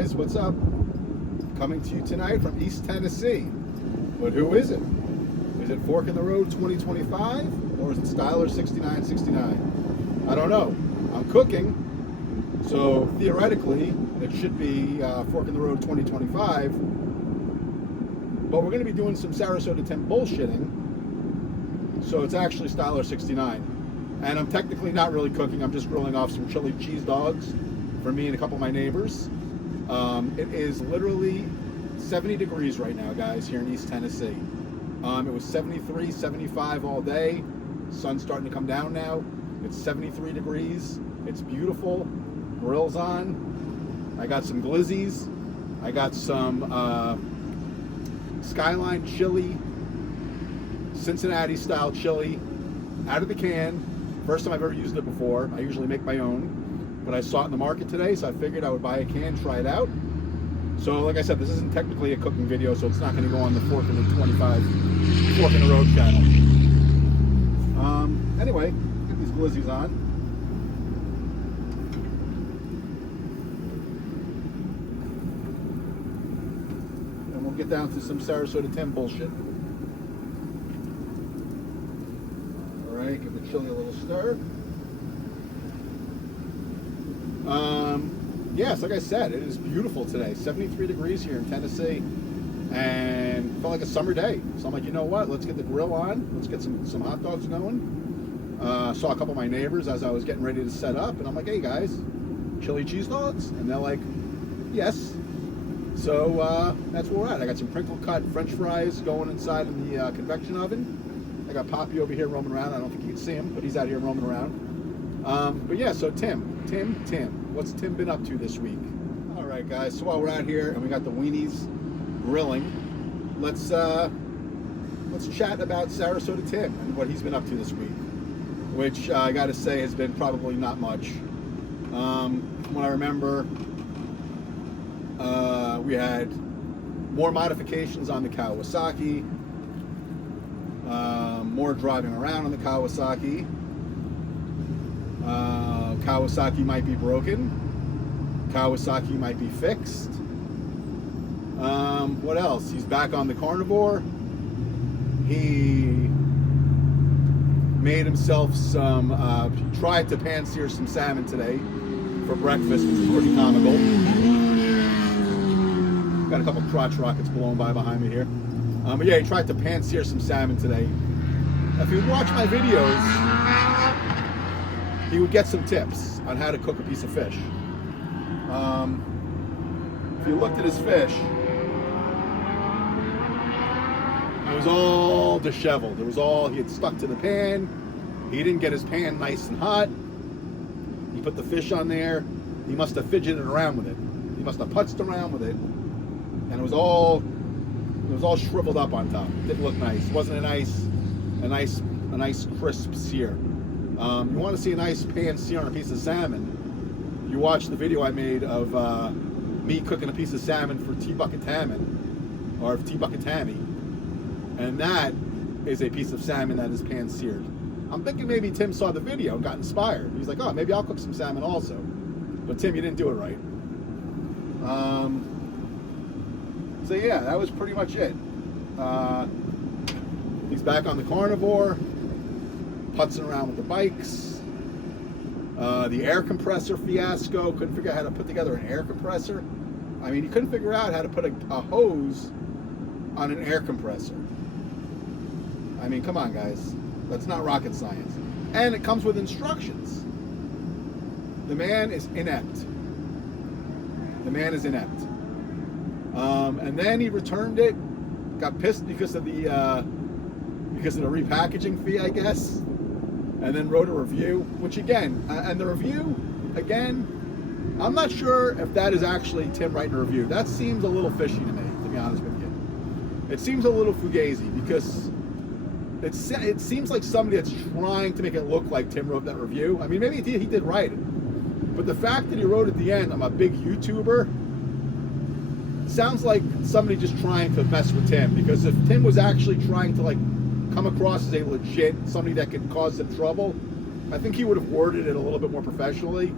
guys, what's up? Coming to you tonight from East Tennessee. But who is it? Is it Fork in the Road 2025 or is it Styler 6969? I don't know. I'm cooking, so theoretically it should be Fork in the Road 2025. But we're going to be doing some Sarasota Tim bullshitting, so it's actually Styler 69. And I'm technically not really cooking. I'm just grilling off some chili cheese dogs for me and a couple of my neighbors. It is literally 70 degrees right now, guys, here in East Tennessee. It was 73, 75 all day. Sun's starting to come down now. It's 73 degrees. It's beautiful. Grill's on. I got some glizzies. I got some Skyline chili, Cincinnati style chili, out of the can. First time I've ever used it before. I usually make my own. But I saw it in the market today, so I figured I would buy a can, try it out. So, like I said, this isn't technically a cooking video, so it's not going to go on the Fork in the Road channel. Anyway, get these glizzies on. And we'll get down to some Sarasota Tim bullshit. All right, give the chili a little stir. Yes, like I said, it is beautiful today. 73 degrees here in Tennessee, and felt like a summer day. So I'm like, you know what? Let's get the grill on. Let's get some hot dogs going. Saw a couple of my neighbors as I was getting ready to set up, and I'm like, hey guys, chili cheese dogs? And they're like, yes. So that's where we're at. I got some crinkle cut French fries going inside in the convection oven. I got Poppy over here roaming around. I don't think you can see him, but he's out here roaming around. But yeah, so Tim. What's Tim been up to this week? All right, guys. So while we're out here and we got the weenies grilling, let's chat about Sarasota Tim and what he's been up to this week, which I got to say has been probably not much. From what I remember, we had more modifications on the Kawasaki, more driving around on the Kawasaki. Kawasaki might be broken. Kawasaki might be fixed. What else? He's back on the carnivore. He made himself some, he tried to pan-sear some salmon today for breakfast, which is pretty comical. Got a couple crotch rockets blowing by behind me here. But yeah, he tried to pan-sear some salmon today. If you watch my videos, he would get some tips on how to cook a piece of fish. If you looked at his fish, it was all disheveled. He had stuck to the pan. He didn't get his pan nice and hot. He put the fish on there. He must have fidgeted around with it. He must have putzed around with it. And it was all shriveled up on top. It didn't look nice. It wasn't a nice crisp sear. You want to see a nice pan sear on a piece of salmon, you watch the video I made of me cooking a piece of salmon for T-Bucket Tammin, or T-Bucket Tammy, and that is a piece of salmon that is pan seared. I'm thinking maybe Tim saw the video and got inspired. He's like, oh, maybe I'll cook some salmon also. But Tim, you didn't do it right. So yeah, that was pretty much it. He's back on the carnivore, putzing around with the bikes. The air compressor fiasco, couldn't figure out how to put together an air compressor. I mean, he couldn't figure out how to put a hose on an air compressor. I mean, come on, guys. That's not rocket science. And it comes with instructions. The man is inept. And then he returned it, got pissed because of the repackaging fee, I guess, and then wrote a review, which again, and the review, again, I'm not sure if that is actually Tim writing a review. That seems a little fishy to me, to be honest with you. It seems a little fugazi, because it seems like somebody that's trying to make it look like Tim wrote that review. I mean, maybe he did write it, but the fact that he wrote at the end, I'm a big YouTuber, sounds like somebody just trying to mess with Tim, because if Tim was actually trying to like come across as a legit somebody that could cause them trouble, I think he would have worded it a little bit more professionally.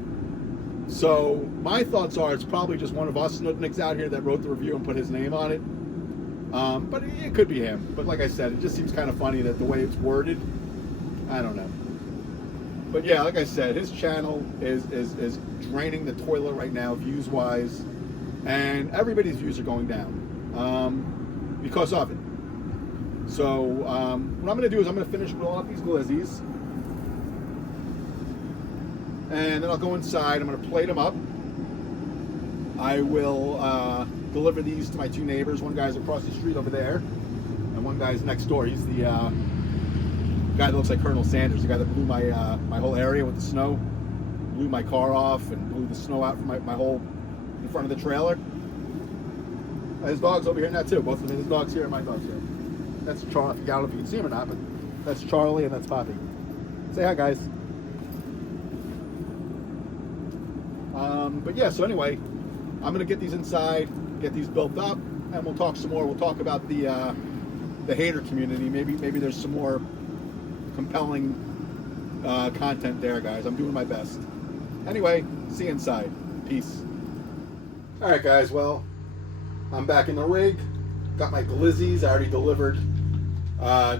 So my thoughts are it's probably just one of us nutnicks out here that wrote the review and put his name on it. But it could be him. But like I said, it just seems kind of funny that the way it's worded. I don't know. But yeah, like I said, his channel is draining the toilet right now, views wise, and everybody's views are going down because of it. So what I'm going to do is I'm going to finish rolling up these glizzies, and then I'll go inside. I'm going to plate them up. I will deliver these to my two neighbors. One guy's across the street over there, and one guy's next door. He's the guy that looks like Colonel Sanders, the guy that blew my my whole area with the snow, blew my car off and blew the snow out from my whole in front of the trailer. His dog's over here now too. Both of his dogs here and my dog's here. That's Charlie. I don't know if you can see him or not, but that's Charlie and that's Poppy. Say hi, guys. But yeah, so anyway, I'm gonna get these inside, get these built up, and we'll talk some more. We'll talk about the hater community. Maybe there's some more compelling content there, guys. I'm doing my best. Anyway, see you inside. Peace. All right, guys. Well, I'm back in the rig. Got my glizzies. I already delivered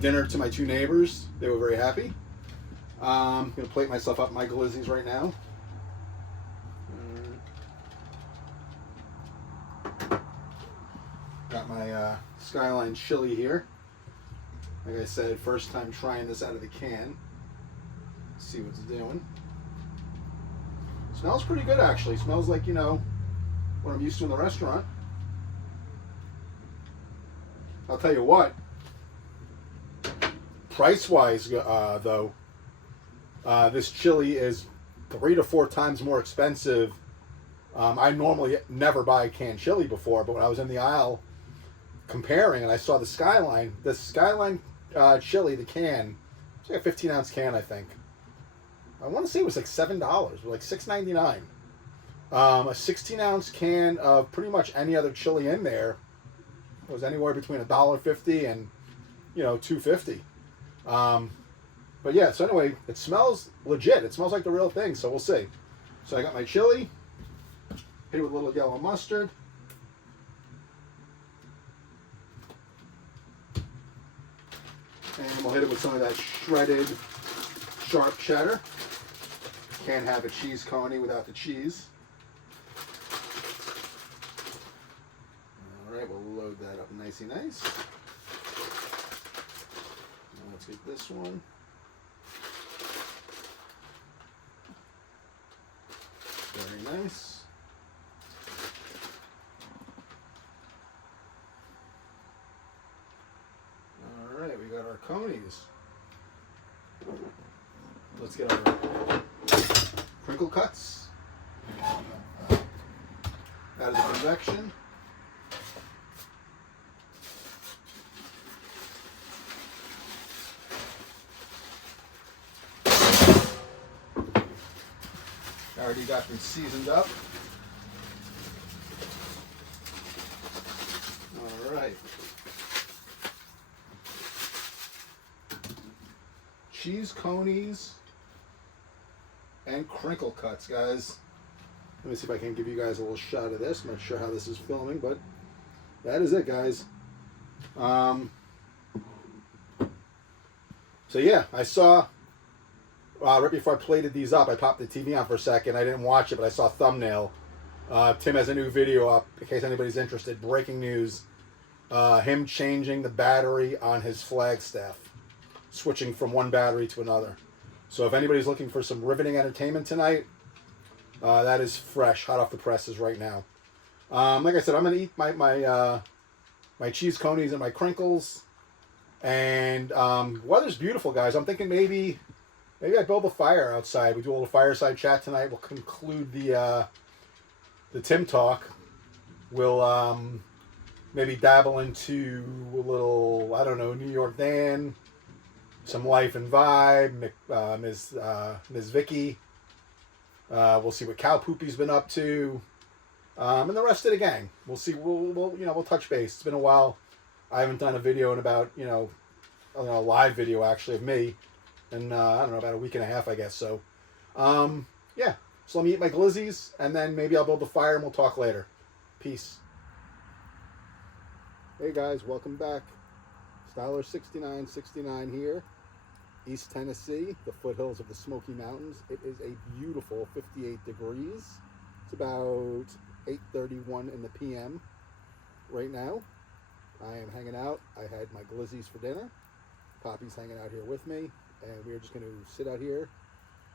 dinner to my two neighbors. They were very happy. I'm gonna plate myself up my glizzies right now. Got my Skyline chili here. Like I said, first time trying this out of the can. See what's doing. Smells pretty good, actually. Smells like, you know, what I'm used to in the restaurant. I'll tell you what. Price-wise, though, this chili is 3 to 4 times more expensive. I normally never buy canned chili before, but when I was in the aisle comparing and I saw the Skyline chili, the can, it's like a 15-ounce can, I think. I want to say it was like $7, like $6.99. A 16-ounce can of pretty much any other chili in there was anywhere between $1.50 and, you know, $2.50. But yeah, so anyway, it smells legit. It smells like the real thing, so we'll see. So I got my chili, hit it with a little yellow mustard. And we'll hit it with some of that shredded sharp cheddar. Can't have a cheese coney without the cheese. All right, we'll load that up nicey nice. Now let's get this one. Very nice. All right, we got our Coneys. Let's get our crinkle cuts. That is a convection. Already got them seasoned up. All right. Cheese Coneys and crinkle cuts, guys. Let me see if I can give you guys a little shot of this. I'm not sure how this is filming, but that is it, guys. So yeah, I saw right before I plated these up, I popped the TV on for a second. I didn't watch it, but I saw a thumbnail. Tim has a new video up, in case anybody's interested. Breaking news. Him changing the battery on his Flagstaff. Switching from one battery to another. So if anybody's looking for some riveting entertainment tonight, that is fresh, hot off the presses right now. Like I said, I'm going to eat my cheese Coneys and my crinkles. And weather's beautiful, guys. I'm thinking maybe I build a fire outside. We do a little fireside chat tonight. We'll conclude the Tim talk. We'll maybe dabble into a little, I don't know, New York Dan, some Life and Vibe, Ms. Vicky. We'll see what Cow Poopy's been up to, and the rest of the gang. We'll see. We'll touch base. It's been a while. I haven't done a video in about a live video actually of me, in I don't know, about a week and a half, I guess. So, yeah. So let me eat my glizzies, and then maybe I'll build the fire, and we'll talk later. Peace. Hey guys, welcome back. Styler 6969 here, East Tennessee, the foothills of the Smoky Mountains. It is a beautiful 58 degrees. It's about 8:31 in the p.m. right now. I am hanging out. I had my glizzies for dinner. Poppy's hanging out here with me, and we're just going to sit out here,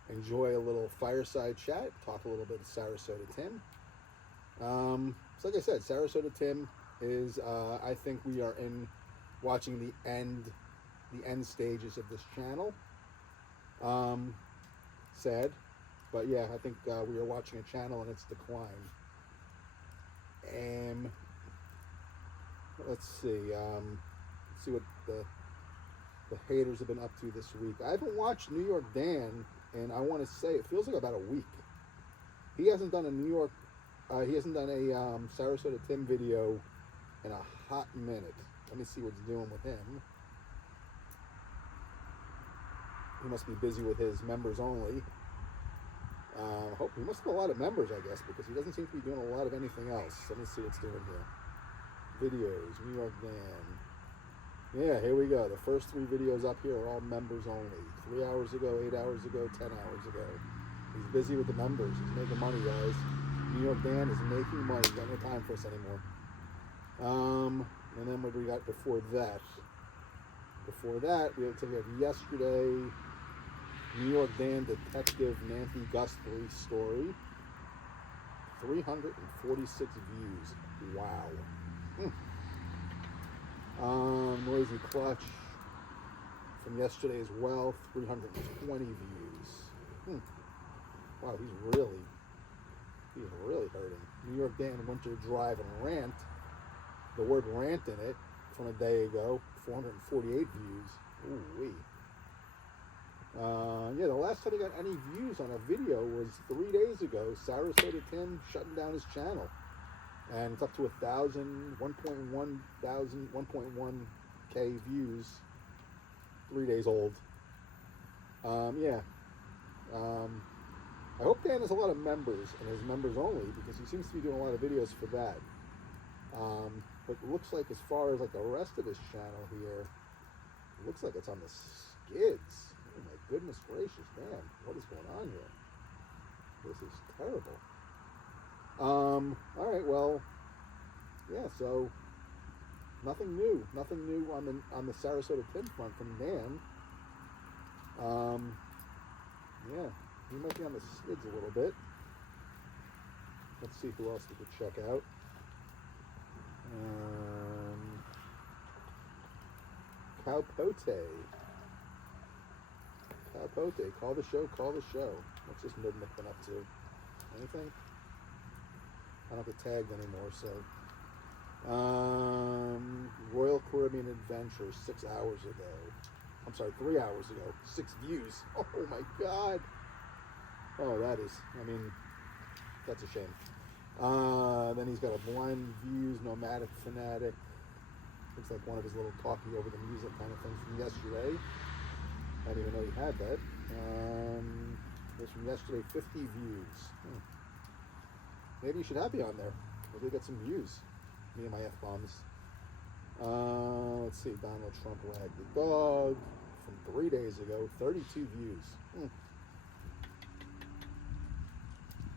enjoy a little fireside chat, talk a little bit of Sarasota Tim. So like I said, Sarasota Tim is, I think we are watching the end stages of this channel. Sad, but yeah, I think we are watching a channel in its decline. Let's see what the haters have been up to this week. I haven't watched New York Dan, and I want to say it feels like about a week. He hasn't done a Sarasota Tim video in a hot minute. Let me see what's doing with him. He must be busy with his members only. Hope he must have a lot of members, I guess, because he doesn't seem to be doing a lot of anything else. Let me see what's doing here. Videos, New York Dan. Yeah, here we go. The first 3 videos up here are all members only. 3 hours ago, 8 hours ago, 10 hours ago. He's busy with the members. He's making money, guys. New York Dan is making money. He's got no time for us anymore. And then what we got before that? Before that, we have yesterday, New York Dan Detective Nancy Guthrie story. 346 views. Wow. Noisy Clutch from yesterday as well, 320 views. Wow, he's really hurting. New York Dan Winter Drive and Rant, the word rant in it from a day ago, 448 views. Ooh-wee. Yeah, the last time he got any views on a video was 3 days ago. Sarasota Tim shutting down his channel. And it's up to 1.1K views. 3 days old. Yeah. I hope Dan has a lot of members and is members only, because he seems to be doing a lot of videos for that. But it looks like, as far as like the rest of his channel here, it looks like it's on the skids. Oh my goodness gracious, damn, what is going on here? This is terrible. All right, well, yeah, so nothing new on the Sarasota Tim front from Dan. Yeah, he might be on the skids a little bit. Let's see who else we could check out. Cowpote, call the show. What's this Midnick been up to? Anything? I don't get tagged anymore, so. Royal Caribbean Adventure, 6 hours ago. I'm sorry, 3 hours ago. 6 views. Oh my God. Oh, that's a shame. Then he's got a Blind Views Nomadic Fanatic. Looks like one of his little talkie over the music kind of things from yesterday. I didn't even know he had that. It was from yesterday, 50 views. Maybe you should have me on there. Maybe we get some views. Me and my F-bombs. Let's see, Donald Trump Wag the Dog from 3 days ago, 32 views.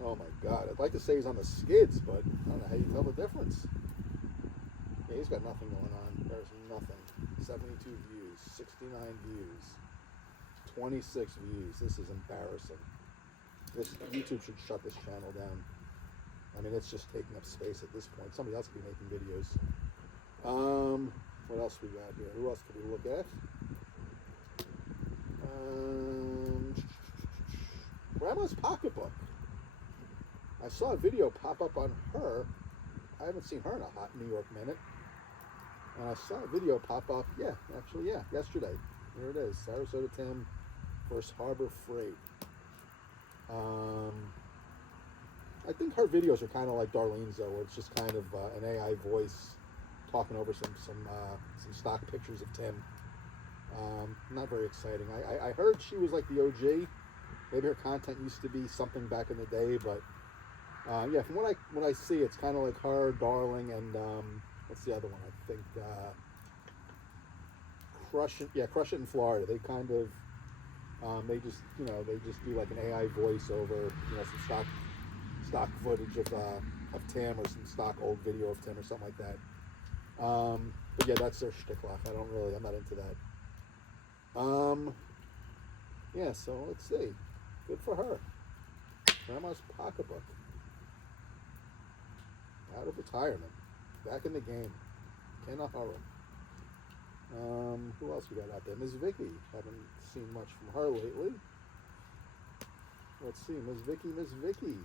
Oh my God, I'd like to say he's on the skids, but I don't know how you tell the difference. Yeah, he's got nothing going on. There's nothing. 72 views, 69 views, 26 views. This is embarrassing. YouTube should shut this channel down. I mean, it's just taking up space at this point. Somebody else could be making videos. What else we got here? Who else could we look at? Grandma's Pocketbook. I saw a video pop up on her. I haven't seen her in a hot New York minute. And I saw a video pop up, yesterday. Here it is, Sarasota Tim versus Harbor Freight. I think her videos are kind of like Darlene's, though, where it's just kind of an AI voice talking over some stock pictures of Tim. Not very exciting. I heard she was like the OG, Maybe her content used to be something back in the day, but yeah, from what I see, it's kind of like her, Darling, and what's the other one? I think Crush It. Yeah, Crush It in Florida. They kind of they just do like an AI voiceover, some stock footage of Tim, or some stock old video of Tim or something like that. But yeah, that's their shtick-lock. I'm not into that. Yeah, so let's see. Good for her. Grandma's pocketbook. Out of retirement. Back in the game. Kenna Horror. Who else we got out there? Miss Vicky. Haven't seen much from her lately. Let's see. Miss Vicky.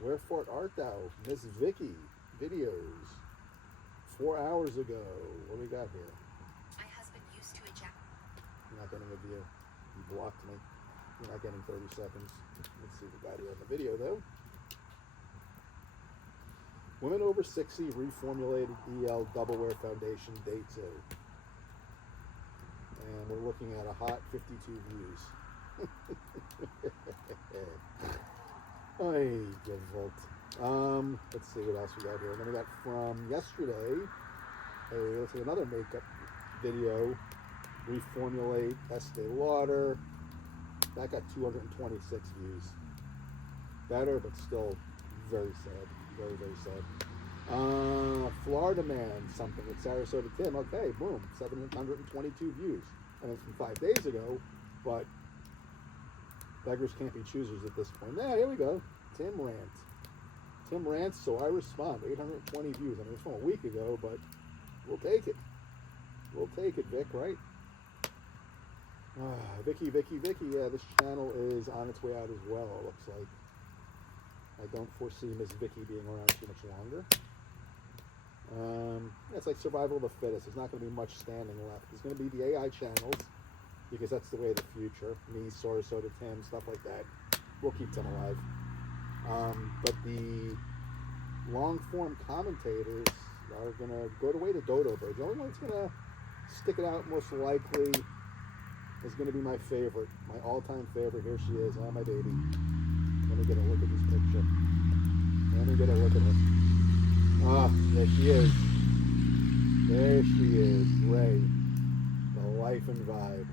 Wherefore art thou? Miss Vicky. Videos. 4 hours ago. What do we got here? My husband used to ejaculate. You're not getting a view. You blocked me. You're not getting 30 seconds. Let's see what we got here on the video, though. Women over 60 reformulated EL double wear foundation day 2. And we're looking at a hot 52 views. Oy, gewollt. Let's see what else we got here. Then we got from yesterday, let's see, another makeup video, reformulate Estee Lauder. That got 226 views. Better, but still very sad. Very, very sad. Florida Man, something with Sarasota Tim. Okay, boom, 722 views. And it's from 5 days ago, but beggars can't be choosers at this point. Yeah, here we go. Tim rants, so I respond. 820 views. I mean, it's from a week ago, but we'll take it. We'll take it, Vic, right? Vicky. Yeah, this channel is on its way out as well, it looks like. I don't foresee Miss Vicky being around too much longer. It's like survival of the fittest. There's not going to be much standing left. There's going to be the AI channels, because that's the way of the future. Me, Sarasota Tim, stuff like that. We'll keep Tim alive. But the long-form commentators are going to go the way of the dodo bird. The only one that's going to stick it out most likely is going to be my favorite, my all-time favorite. Here she is. Oh, my baby. Let me get a look at this picture. Let me get a look at her. Ah, there she is. There she is, Ray. The life and vibe.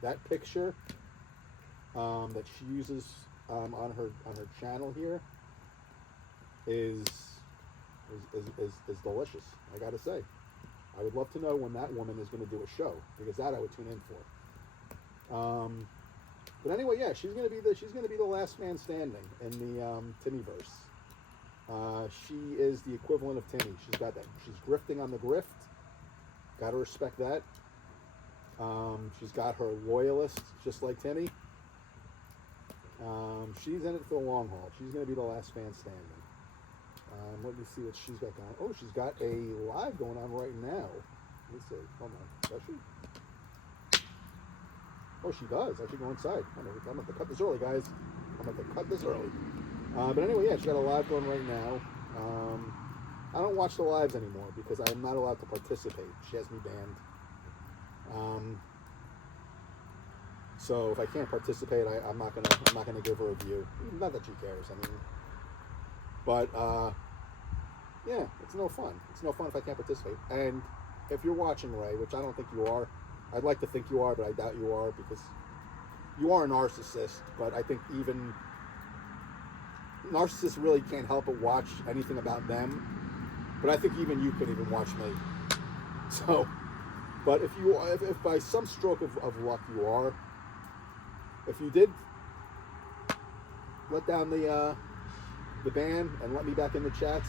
That picture that she uses on her channel here is delicious. I gotta say, I would love to know when that woman is going to do a show, because that I would tune in for. But anyway, yeah, she's gonna be the last man standing in the Timmyverse. She is the equivalent of Timmy. She's got that. She's grifting on the grift. Gotta respect that. She's got her loyalists, just like Timmy. She's in it for the long haul. She's gonna be the last man standing. Let me see what she's got going on. Oh, she's got a live going on right now. Let's see. Hold on. Does she? Oh, she does. I should go inside. I'm going to have to cut this early, guys. I'm going to cut this early. But anyway, yeah, she's got a live going right now. I don't watch the lives anymore because I'm not allowed to participate. She has me banned. So if I can't participate, I'm not gonna give her a view. Not that she cares. I mean, but yeah, it's no fun. It's no fun if I can't participate. And if you're watching, Ray, which I don't think you are, I'd like to think you are, but I doubt you are, because you are a narcissist. But I think even narcissists really can't help but watch anything about them. But I think even you couldn't even watch me. So, but if by some stroke of luck you are, if you did let down the ban and let me back in the chats,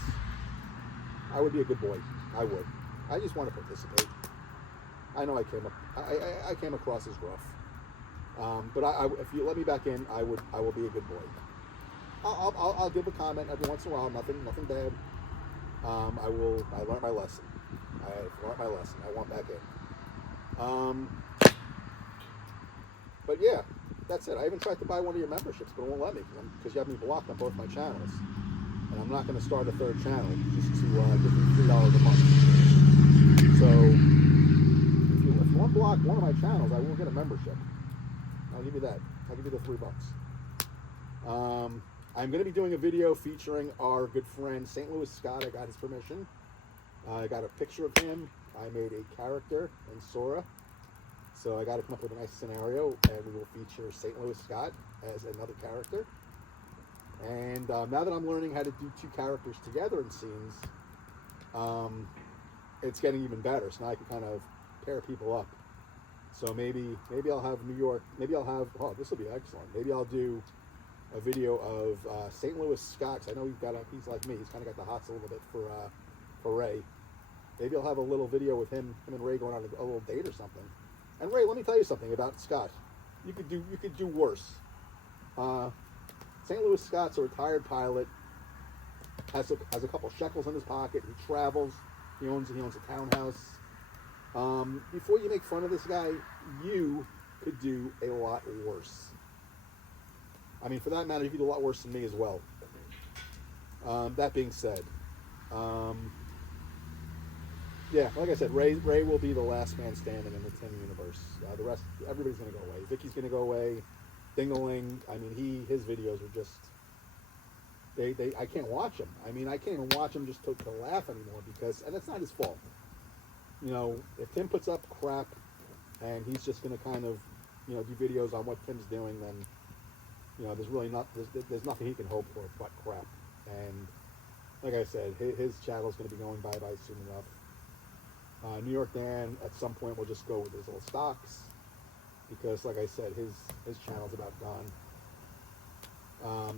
I would be a good boy. I would. I just want to participate. I know I came across as rough, but if you let me back in, I will be a good boy. I'll give a comment every once in a while. Nothing bad. I learned my lesson. I want back in. But yeah, that's it. I even tried to buy one of your memberships, but it won't let me because you have me blocked on both my channels. And I'm not going to start a third channel just to give me $3 a month. So if you unblock one of my channels, I will get a membership. I'll give you that. I'll give you the $3. I'm going to be doing a video featuring our good friend St. Louis Scott. I got his permission. I got a picture of him. I made a character in Sora. So I got to come up with a nice scenario, and we will feature St. Louis Scott as another character. And now that I'm learning how to do two characters together in scenes, it's getting even better. So now I can kind of pair people up. So maybe I'll have New York. Maybe I'll have. Oh, this will be excellent. Maybe I'll do a video of St. Louis Scott. I know he's like me. He's kind of got the hots a little bit for Ray. Maybe I'll have a little video with him and Ray going on a little date or something. And Ray, let me tell you something about Scott. You could do worse. St. Louis Scott's a retired pilot. Has a couple shekels in his pocket. He travels. He owns a townhouse. Before you make fun of this guy, you could do a lot worse. I mean, for that matter, you could do a lot worse than me as well. That being said, yeah, like I said, Ray will be the last man standing in the Tim universe. The rest, everybody's going to go away. Vicky's going to go away. Ding-a-ling. I mean, his videos are just, I can't watch them. I mean, I can't even watch them just to laugh anymore and it's not his fault. You know, if Tim puts up crap and he's just going to kind of, do videos on what Tim's doing, then, there's really there's nothing he can hope for but crap. And like I said, his channel's going to be going bye-bye soon enough. New York Dan, at some point, will just go with his little stocks because, like I said, his channel's about done.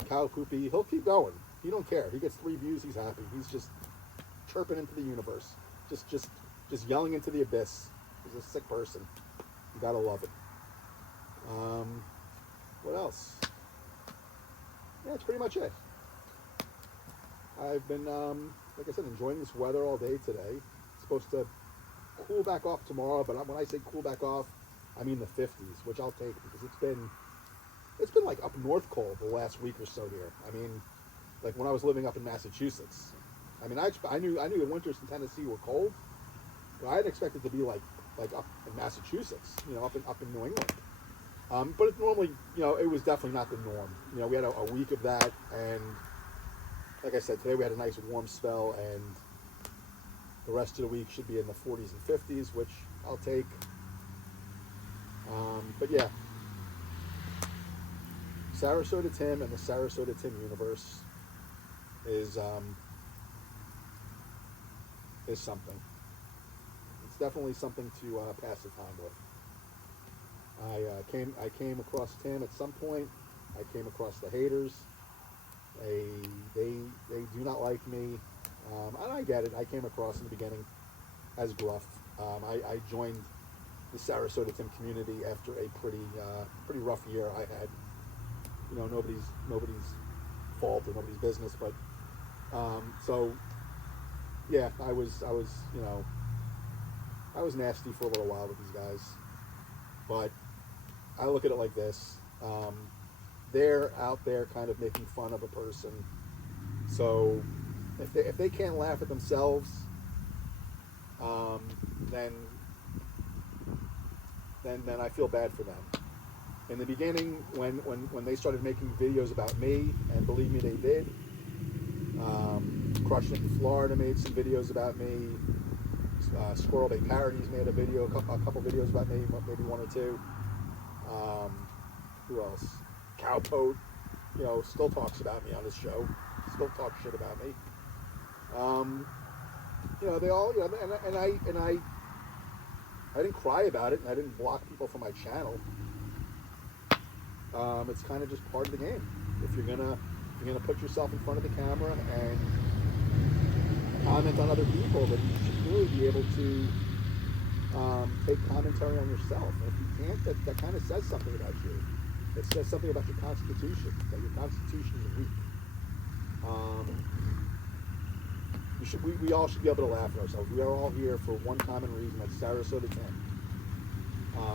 Cow Poopy, he'll keep going. He don't care. He gets 3 views, he's happy. He's just chirping into the universe, just yelling into the abyss. He's a sick person. You gotta love it. What else? Yeah, that's pretty much it. I've been, like I said, enjoying this weather all day today. It's supposed to cool back off tomorrow, but when I say cool back off, I mean the 50s, which I'll take because it's been like up north cold the last week or so here. I mean, like when I was living up in Massachusetts. I mean, I knew the winters in Tennessee were cold, but I had expected to be like up in Massachusetts, up in New England. But it's normally, it was definitely not the norm. We had a week of that, and like I said, today we had a nice warm spell, and the rest of the week should be in the 40s and 50s, which I'll take. But yeah, Sarasota Tim and the Sarasota Tim universe is something. It's definitely something to pass the time with. I came across Tim at some point. I came across the haters. They do not like me. And I get it. I came across in the beginning as gruff. I joined the Sarasota Tim community after a pretty rough year I had. Nobody's fault or nobody's business, but so yeah, I was nasty for a little while with these guys. But I look at it like this. They're out there kind of making fun of a person. So if they can't laugh at themselves, then I feel bad for them. In the beginning, when they started making videos about me, and believe me, they did. Crush It in Florida made some videos about me. Squirrel Bay Parodies made a couple videos about me, maybe 1 or 2. Who else? Cowpote, still talks about me on his show. Still talks shit about me. They all, and I didn't cry about it, and I didn't block people from my channel. It's kind of just part of the game. If you're gonna put yourself in front of the camera and comment on other people, then you should really be able to take commentary on yourself. And if you can't, that kind of says something about you. It says something about your constitution, that your constitution is weak. We all should be able to laugh at ourselves. We are all here for one common reason, that's Sarasota Tim.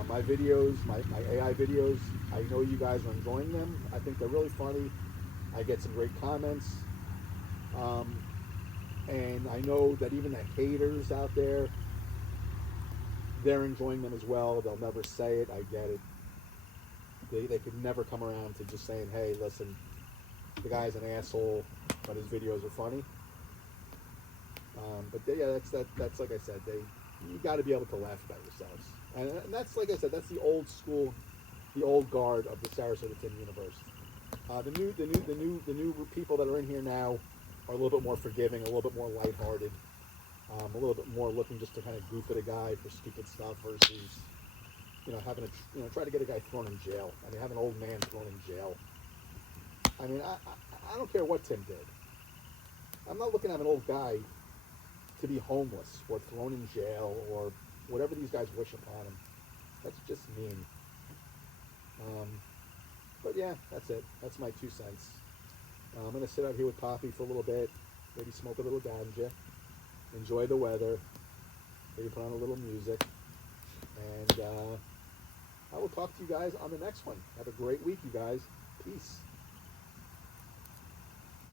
My videos, my AI videos, I know you guys are enjoying them. I think they're really funny. I get some great comments. And I know that even the haters out there, they're enjoying them as well. They'll never say it. I get it. they could never come around to just saying, hey, listen, the guy's an asshole, but his videos are funny. But yeah, that's like I said, you got to be able to laugh about yourselves, and that's like I said, that's the old school, the old guard of the Sarasota Tim universe. The new people that are in here now are a little bit more forgiving, a little bit more lighthearted, a little bit more looking just to kind of goof at a guy for stupid stuff versus, having try to get a guy thrown in jail. I mean, have an old man thrown in jail. I mean, I don't care what Tim did. I'm not looking at an old guy to be homeless or thrown in jail or whatever these guys wish upon him. That's just mean. But yeah, that's it. That's my 2 cents. I'm going to sit out here with Poppy for a little bit, maybe smoke a little ganja, enjoy the weather, maybe put on a little music, and I will talk to you guys on the next one. Have a great week, you guys. Peace.